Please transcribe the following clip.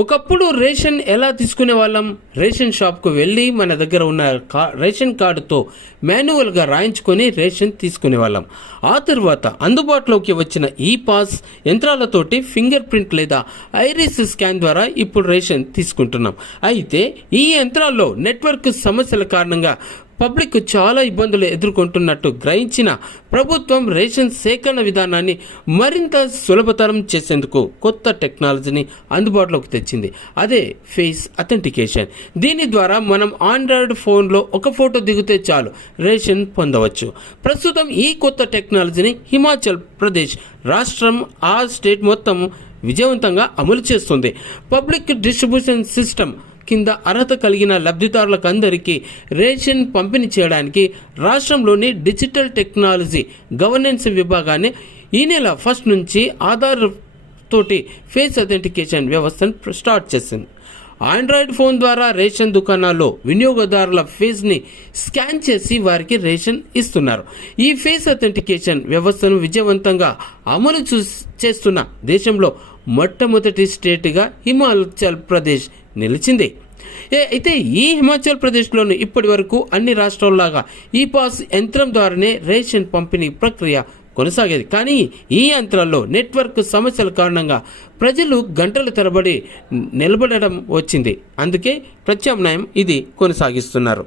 ఒకప్పుడు రేషన్ ఎలా తీసుకునే వాళ్ళం? రేషన్ షాప్కు వెళ్ళి మన దగ్గర ఉన్న రేషన్ కార్డుతో మాన్యువల్గా రాయించుకొని రేషన్ తీసుకునే వాళ్ళం. ఆ తర్వాత అందుబాటులోకి వచ్చిన ఈ పాస్ యంత్రాలతోటి ఫింగర్ ప్రింట్ లేదా ఐరిస్ స్కాన్ ద్వారా ఇప్పుడు రేషన్ తీసుకుంటున్నాం. అయితే ఈ యంత్రాల్లో నెట్వర్క్ సమస్యల కారణంగా పబ్లిక్ చాలా ఇబ్బందులు ఎదుర్కొంటున్నట్టు గ్రహించిన ప్రభుత్వం రేషన్ సేకరణ విధానాన్ని మరింత సులభతరం చేసేందుకు కొత్త టెక్నాలజీని అందుబాటులోకి తెచ్చింది. అదే ఫేస్ అథెంటికేషన్. దీని ద్వారా మనం ఆండ్రాయిడ్ ఫోన్లో ఒక ఫోటో దిగితే చాలు రేషన్ పొందవచ్చు. ప్రస్తుతం ఈ కొత్త టెక్నాలజీని హిమాచల్ ప్రదేశ్ రాష్ట్రం ఆ స్టేట్ మొత్తం విజయవంతంగా అమలు చేస్తుంది. పబ్లిక్ డిస్ట్రిబ్యూషన్ సిస్టమ్ కింద అర్హత కలిగిన లబ్ధిదారులకు అందరికీ రేషన్ పంపిణీ చేయడానికి రాష్ట్రంలోని డిజిటల్ టెక్నాలజీ గవర్నెన్స్ విభాగాన్ని ఈ నెల 1 నుంచి ఆధార్ తోటి ఫేస్ అథెంటికేషన్ వ్యవస్థను స్టార్ట్ చేసింది. ఆండ్రాయిడ్ ఫోన్ ద్వారా రేషన్ దుకాణాల్లో వినియోగదారుల ఫేస్ని స్కాన్ చేసి వారికి రేషన్ ఇస్తున్నారు. ఈ ఫేస్ అథెంటికేషన్ వ్యవస్థను విజయవంతంగా అమలు చేస్తున్న దేశంలో మొట్టమొదటి స్టేట్గా హిమాచల్ ప్రదేశ్ నిలిచింది. అయితే ఈ హిమాచల్ ప్రదేశ్లోని ఇప్పటి వరకు అన్ని రాష్ట్రాల్లాగా ఈ పాస్ యంత్రం ద్వారానే రేషన్ పంపిణీ ప్రక్రియ కొనసాగేది. కానీ ఈ యంత్రాల్లో నెట్వర్క్ సమస్యల కారణంగా ప్రజలు గంటల తరబడి నిలబడడం వచ్చింది. అందుకే ప్రత్యామ్నాయం ఇది కొనసాగిస్తున్నారు.